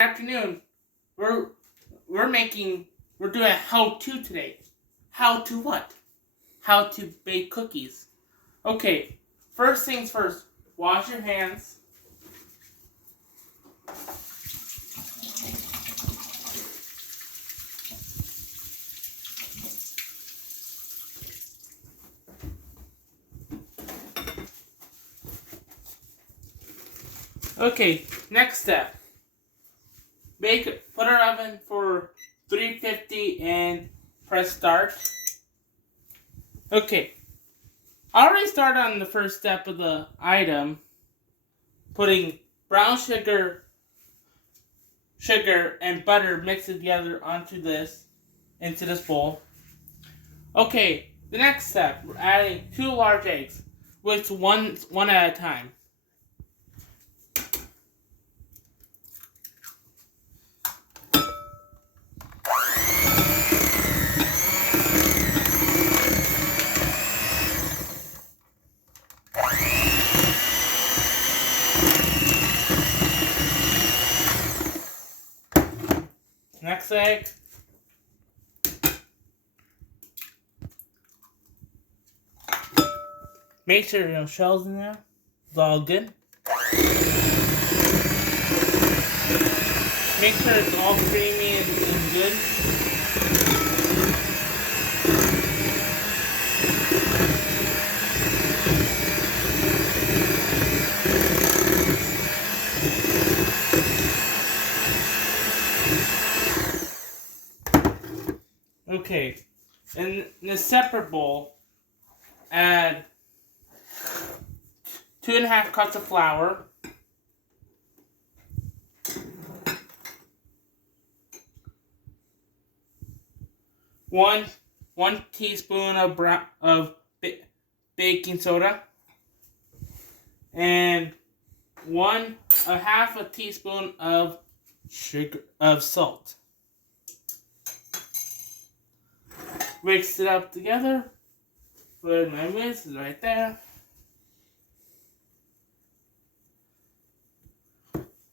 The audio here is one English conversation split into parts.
Afternoon. We're we're making we're doing a how-to today. How to what? How to bake cookies. Okay. First things first. Wash your hands. Okay. Next step. Put our oven for 350 and press start. Okay. I already started on the first step of the item, putting brown sugar and butter mixed together into this bowl. Okay, the next step, we're adding 2 large eggs, with one at a time. Next egg. Make sure there are no shells in there. It's all good. Make sure it's all creamy and good. Okay, in a separate bowl, add 2.5 cups of flour, 1 teaspoon of baking soda, and half a teaspoon of salt. Mix it up together. Put my whisk right there.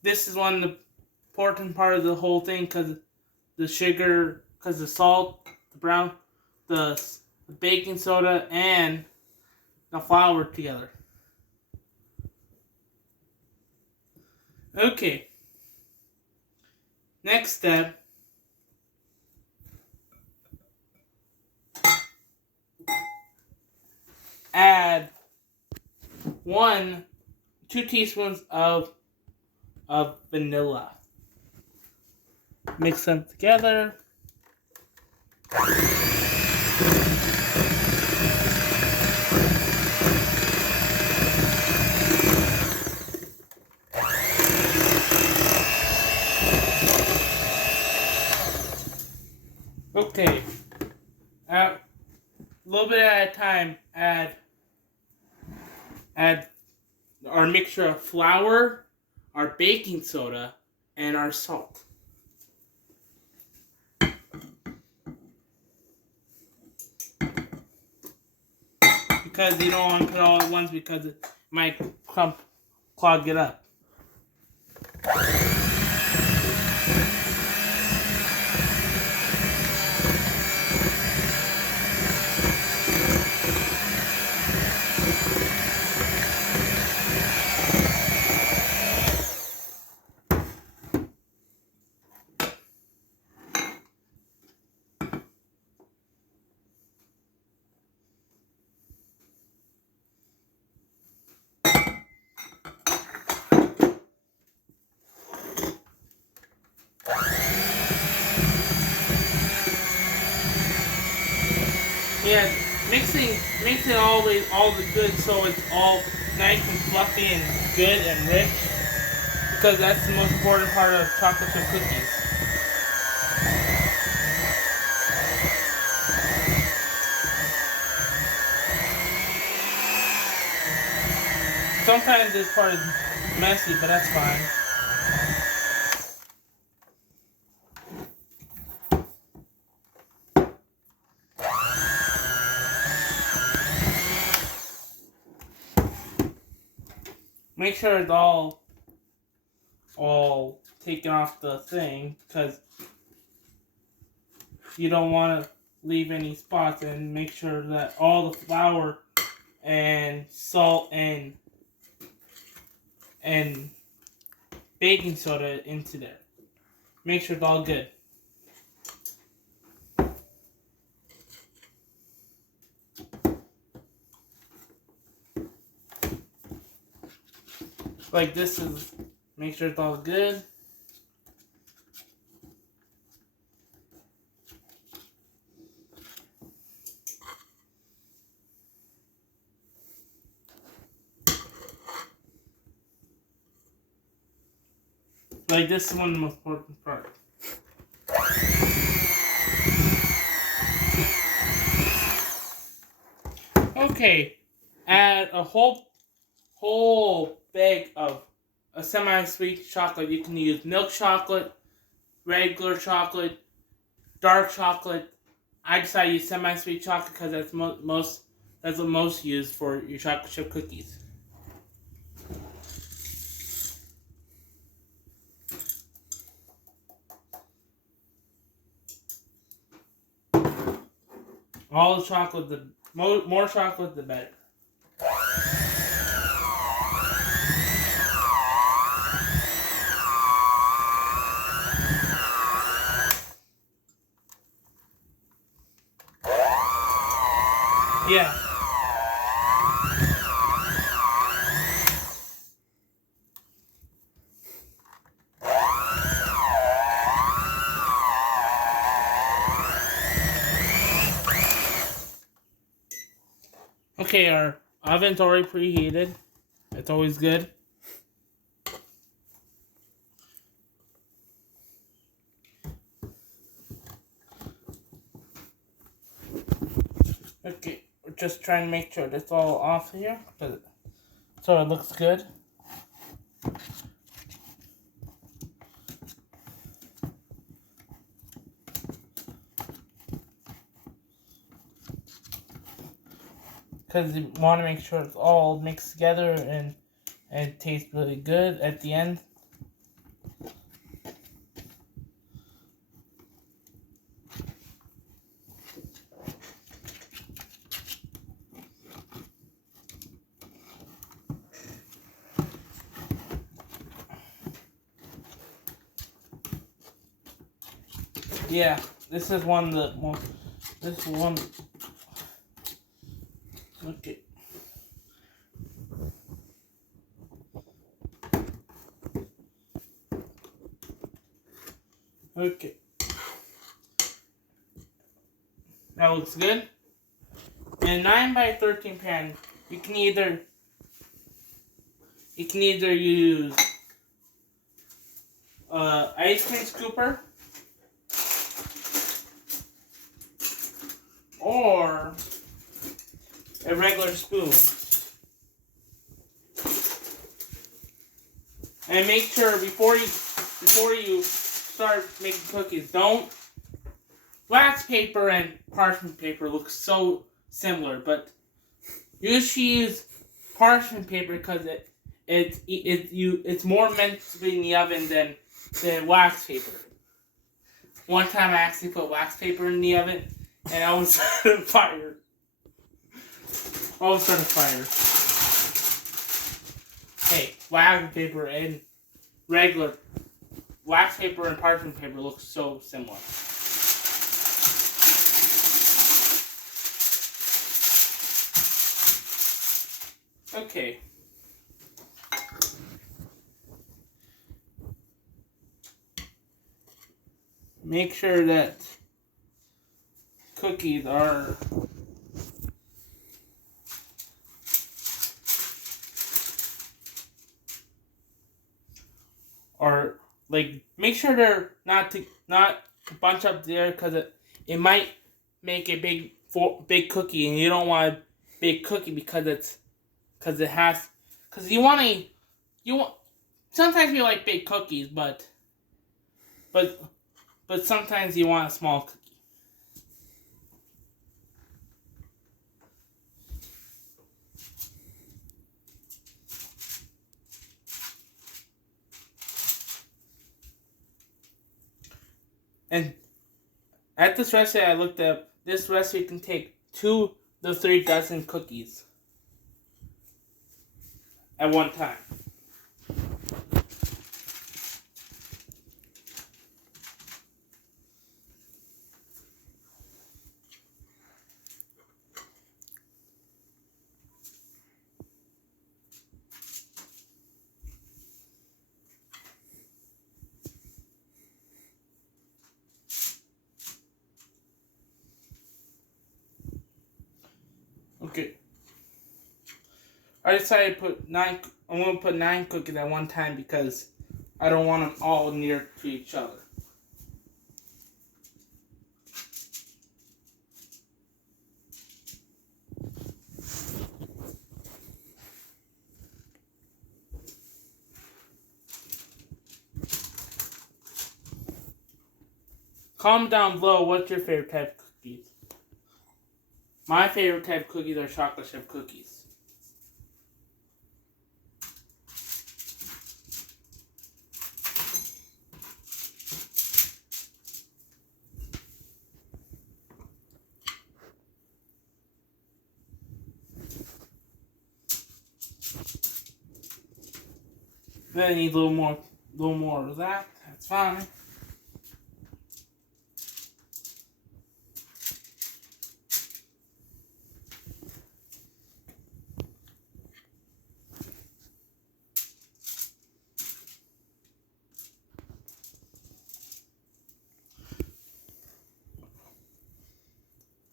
This is one of the important part of the whole thing because the sugar, because the salt, the baking soda, and the flour together. Okay. Next step. Add 2 teaspoons of vanilla. Mix them together. Okay. A little bit at a time, add our mixture of flour, our baking soda, and our salt. Because you don't want to put it all at once because it might clog it up. Yeah, mixing all the good so it's all nice and fluffy and good and rich, because that's the most important part of chocolate chip cookies. Sometimes this part is messy, but that's fine. Make sure it's all taking off the thing because you don't want to leave any spots, and make sure that all the flour and salt and baking soda into there. Make sure it's all good. Like this is, make sure it's all good. Like this is one of the most important parts. Okay, add a whole bag of a semi-sweet chocolate. You can use milk chocolate, regular chocolate, dark chocolate. I decided to use semi-sweet chocolate because that's that's the most used for your chocolate chip cookies. All the chocolate, the more chocolate, the better. Yeah. Okay, our oven's already preheated. It's always good. Okay, we're just trying to make sure that's all off here, so it looks good. Because you want to make sure it's all mixed together and it tastes really good at the end. Yeah, this is one of the most. This is one. Okay. Okay. That looks good. In a 9x13 pan, you can either use ice cream scooper or a regular spoon. And make sure before you start making cookies, don't. Wax paper and parchment paper look so similar, but you should use parchment paper because it's more meant to be in the oven than wax paper. One time I actually put wax paper in the oven and I was started fire. Hey, wax paper and regular wax paper and parchment paper look so similar. Okay. Make sure that cookies are like, make sure they're not bunch up there because it might make a big cookie, and you don't want a big cookie because you want sometimes you like big cookies, but sometimes you want a small cookie. And at this recipe I looked up, this recipe can take 2 to 3 dozen cookies at one time. Okay. I decided to put 9. I'm going to put 9 cookies at one time because I don't want them all near to each other. Comment down below what's your favorite type of cookies. My favorite type of cookies are chocolate chip cookies. Then I need a little more of that. That's fine.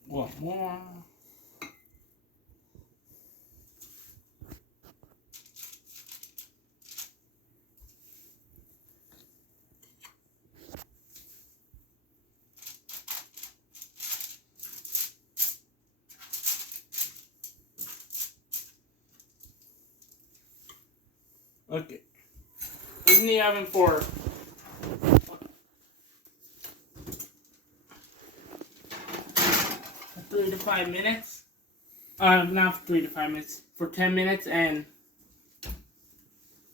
One more. Okay. It's in the oven for 3 to 5 minutes. Not 3 to 5 minutes. For 10 minutes and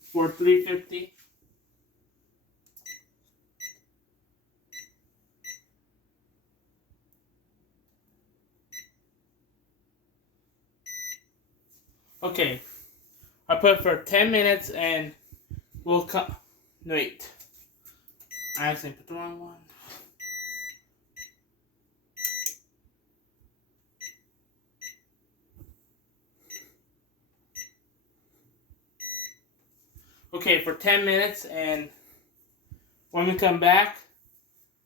for 350. Okay. I put it for 10 minutes and we'll come. Wait. I accidentally put the wrong one. Okay, for 10 minutes, and when we come back,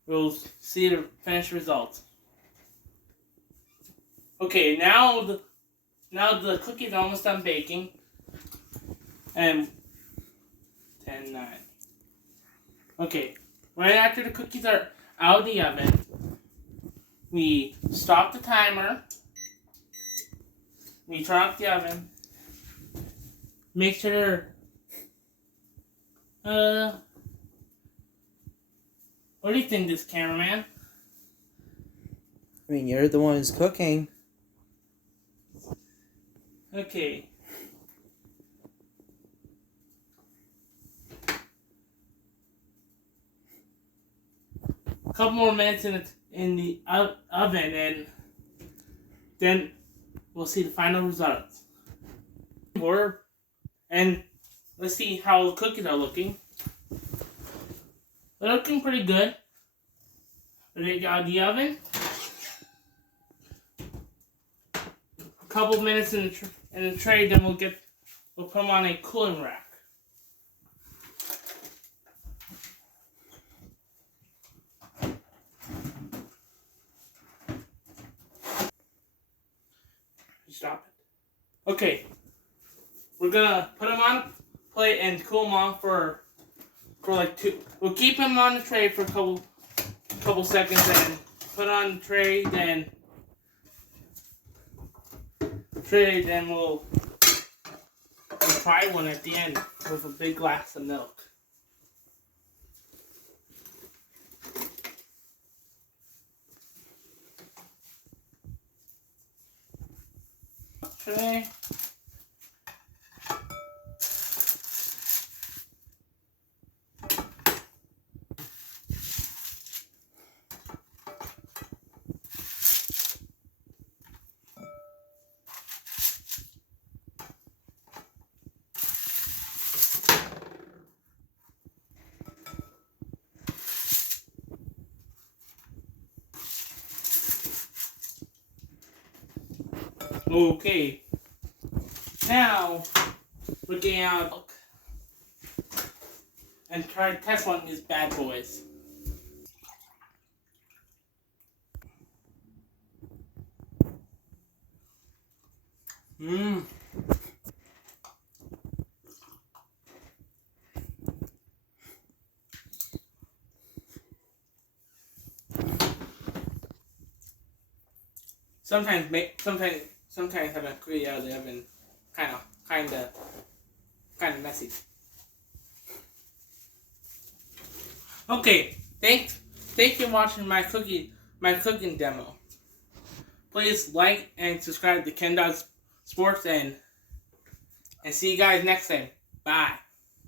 we'll see the finished results. Okay, now the cookies are almost done baking. And 10:09. Okay, right after the cookies are out of the oven, we stop the timer. We turn off the oven. Make sure what do you think, this cameraman? I mean, you're the one who's cooking. Okay. A couple more minutes in the oven, and then we'll see the final results. And let's see how the cookies are looking. They're looking pretty good. They got out of the oven. A couple minutes in the tray, then we'll put them on a cooling rack. Stop it. Okay, we're gonna put them on a plate and cool them off for like 2. We'll keep them on the tray for a couple seconds, and put on the tray. Then we'll try one at the end with a big glass of milk. Tray. Okay. Now we're getting out milk and try to test one of these bad boys. Mmm. Sometimes having a cookie out of the oven kind of messy. Okay, thank you for watching my cooking demo. Please like and subscribe to Ken Dog Sports and see you guys next time. Bye.